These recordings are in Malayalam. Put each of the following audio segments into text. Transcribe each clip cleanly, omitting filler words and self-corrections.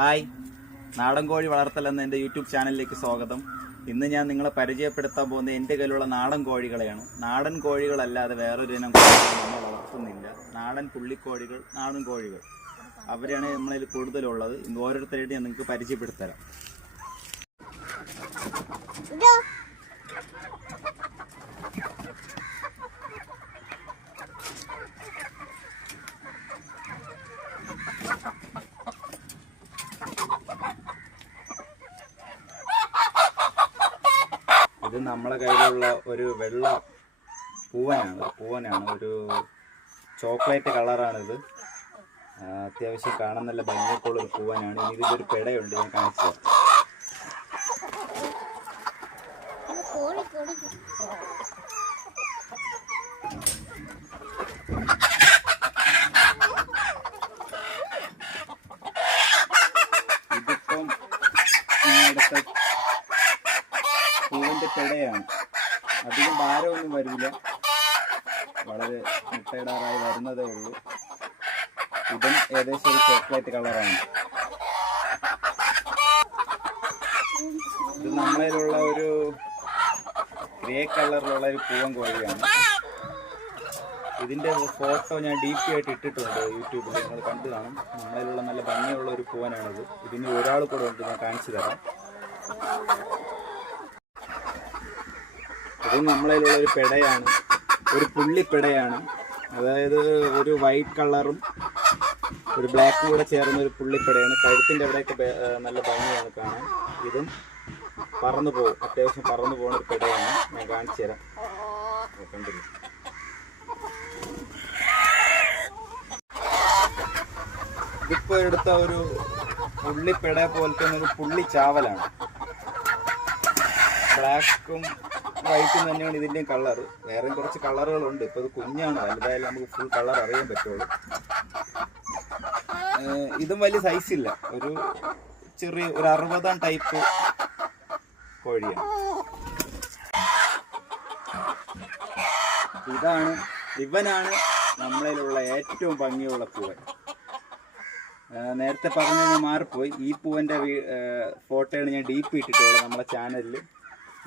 ഹായ്, നാടൻ കോഴി വളർത്തൽ എന്ന എൻ്റെ യൂട്യൂബ് ചാനലിലേക്ക് സ്വാഗതം. ഇന്ന് ഞാൻ നിങ്ങളെ പരിചയപ്പെടുത്താൻ പോകുന്ന എൻ്റെ കയ്യിലുള്ള നാടൻ കോഴികളെയാണ്. നാടൻ കോഴികളല്ലാതെ വേറൊരു ഇനം കോഴികൾ നമ്മൾ വളർത്തുന്നില്ല. നാടൻ പുള്ളിക്കോഴികൾ, നാടൻ കോഴികൾ, അവരാണ് നമ്മളിൽ കൂടുതലുള്ളത്. ഓരോരുത്തരായിട്ട് ഞാൻ നിങ്ങൾക്ക് പരിചയപ്പെടുത്തരാം. ഇത് നമ്മളെ കയ്യിലുള്ള ഒരു വെള്ള പൂവനാണ്. ഒരു ചോക്ലേറ്റ് കളറാണിത്. അത്യാവശ്യം കാണാൻ നല്ല ഭംഗിയൊക്കെയുള്ള ഒരു പൂവനാണ്. ഇനി ഇതിലൊരു പെടയുണ്ട്, ഞാൻ കാണിച്ചു തരാം. ഇതിപ്പം അടുത്ത പൂവിൻ്റെ പെടയാണ്. അധികം ഭാരമൊന്നും വരില്ല, വളരെ മുട്ടയിടാറായി വരുന്നതേ ഉള്ളൂ. ഇതും ഏകദേശം ഒരു ചോക്ലേറ്റ് കളറാണ്. ഇത് നമ്മളിലുള്ള ഒരു ഗ്രേ കളറിലുള്ള ഒരു പൂവൻ കോഴിയാണ്. ഇതിൻ്റെ ഫോട്ടോ ഞാൻ DP ആയിട്ട് ഇട്ടിട്ടുണ്ട് യൂട്യൂബിൽ, നിങ്ങൾ കണ്ടു കാണും. നമ്മളിലുള്ള നല്ല ഭംഗിയുള്ള ഒരു പൂവനാണിത്. ഇതിന് ഒരാൾ കൂടെ ഉണ്ട്, ഞാൻ കാണിച്ചു തരാം. ഇത് നമ്മളിലുള്ള ഒരു പെടയാണ്, ഒരു പുള്ളിപ്പെടയാണ്. അതായത് ഒരു വൈറ്റ് കളറും ഒരു ബ്ലാക്കും കൂടെ ചേർന്ന ഒരു പുള്ളിപ്പെടയാണ്. കഴുത്തിൻ്റെ അവിടെയൊക്കെ നല്ല ഭംഗിയാണ് കാണാൻ. ഇതും പറന്നു പോകും, അത്യാവശ്യം പറന്നു പോകുന്ന ഒരു പെടയാണ്. ഞാൻ കാണിച്ചു തരാം. കണ്ടില്ല, ഇതിപ്പോൾ എടുത്ത ഒരു പുള്ളിപ്പെട പോലത്തെ ഒരു പുള്ളിച്ചാവലാണ്. ബ്ലാക്കും വൈറ്റും തന്നെയാണ് ഇതിൻ്റെയും കളർ. വേറെ കുറച്ച് കളറുകളുണ്ട്. ഇപ്പോൾ ഇത് കുഞ്ഞാണ്, വലുതായാലും നമുക്ക് ഫുൾ കളർ അറിയാൻ പറ്റുള്ളൂ. ഇതും വലിയ സൈസില്ല, ഒരു ചെറിയ ഒരു 60 ടൈപ്പ് കോഴിയാണ്. ഇവനാണ് നമ്മളിലുള്ള ഏറ്റവും ഭംഗിയുള്ള പൂവൻ. നേരത്തെ പറഞ്ഞ ഞാൻ മാറിപ്പോയി. ഈ പൂവൻ്റെ ഫോട്ടോയാണ് ഞാൻ DP ഇട്ടിട്ടുള്ളത് നമ്മളെ ചാനലിൽ.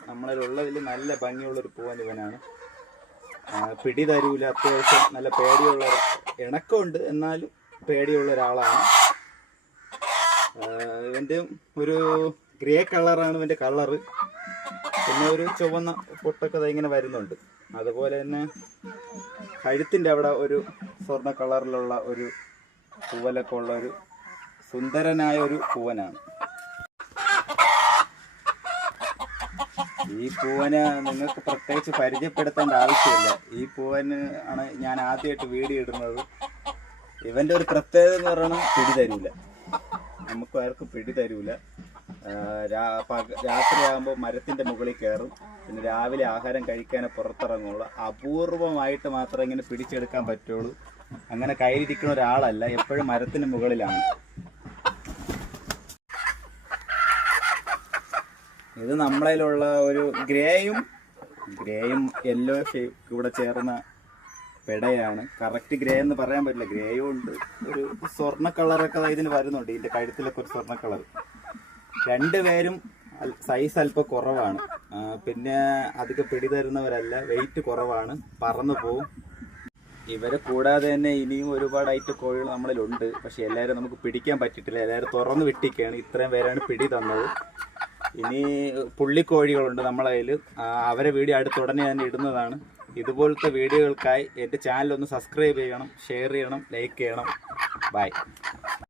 നമ്മളിലുള്ളതിൽ നല്ല ഭംഗിയുള്ളൊരു പൂവൻ ഇവനാണ്. പിടി തരൂല, അത്യാവശ്യം നല്ല പേടിയുള്ള, ഇണക്കമുണ്ട് എന്നാലും പേടിയുള്ള ഒരാളാണ്. ഇവൻ്റെ ഒരു ഗ്രേ കളറാണ് ഇവൻ്റെ കളറ്. പിന്നെ ഒരു ചുവന്ന പൊട്ടൊക്കെ ഇങ്ങനെ വരുന്നുണ്ട്. അതുപോലെ തന്നെ കഴുത്തിൻ്റെ അവിടെ ഒരു സ്വർണ്ണ കളറിലുള്ള ഒരു പൂവലൊക്കെ ഉള്ള ഒരു സുന്ദരനായ ഒരു പൂവനാണ്. ഈ പൂവന് നിങ്ങൾക്ക് പ്രത്യേകിച്ച് പരിചയപ്പെടുത്തേണ്ട ആവശ്യമില്ല. ഈ പൂവന് ആണ് ഞാൻ ആദ്യമായിട്ട് വീഡിയോ ഇടുന്നത്. ഇവൻ്റെ ഒരു പ്രത്യേകത എന്ന് പറയുന്നത് പിടി തരൂല, നമുക്ക് ആർക്കും പിടി തരൂല. രാത്രിയാകുമ്പോൾ മരത്തിൻ്റെ മുകളിൽ കയറും. പിന്നെ രാവിലെ ആഹാരം കഴിക്കാനേ പുറത്തിറങ്ങുള്ളൂ. അപൂർവമായിട്ട് മാത്രമേ ഇങ്ങനെ പിടിച്ചെടുക്കാൻ പറ്റുള്ളൂ. അങ്ങനെ കയ്യിലിരിക്കുന്ന ഒരാളല്ല, എപ്പോഴും മരത്തിന് മുകളിലാണ്. ഇത് നമ്മളിലുള്ള ഒരു ഗ്രേയും യെല്ലോ ഷേപ്പ് കൂടെ ചേർന്ന പെടയാണ്. കറക്റ്റ് ഗ്രേ എന്ന് പറയാൻ പറ്റില്ല, ഗ്രേയും ഉണ്ട്. ഒരു സ്വർണ്ണ കളറൊക്കെ ഇതിന് വരുന്നുണ്ട്. ഇതിൻ്റെ കഴുത്തിലൊക്കെ ഒരു സ്വർണ്ണ കളർ. രണ്ടുപേരും സൈസ് അല്പം കുറവാണ്. പിന്നെ അധികം പിടി തരുന്നവരല്ല, വെയിറ്റ് കുറവാണ്, പറന്നു പോവും. ഇവരെ കൂടാതെ തന്നെ ഇനിയും ഒരുപാട് ഐറ്റം കോഴികൾ നമ്മളിലുണ്ട്. പക്ഷെ എല്ലാവരും നമുക്ക് പിടിക്കാൻ പറ്റിയിട്ടില്ല, എല്ലാവരും തുറന്ന് വിട്ടിക്കുകയാണ്. ഇത്രയും പേരാണ് പിടി തന്നത്. ഇനി പുള്ളിക്കോഴികളുണ്ട് നമ്മളെ കയ്യിൽ. അവരെ വീഡിയോ അടുത്ത് ഉടനെ തന്നെ ഇടുന്നതാണ്. ഇതുപോലത്തെ വീഡിയോകൾക്കായി എൻ്റെ ചാനലൊന്ന് സബ്സ്ക്രൈബ് ചെയ്യണം, ഷെയർ ചെയ്യണം, ലൈക്ക് ചെയ്യണം. ബൈ.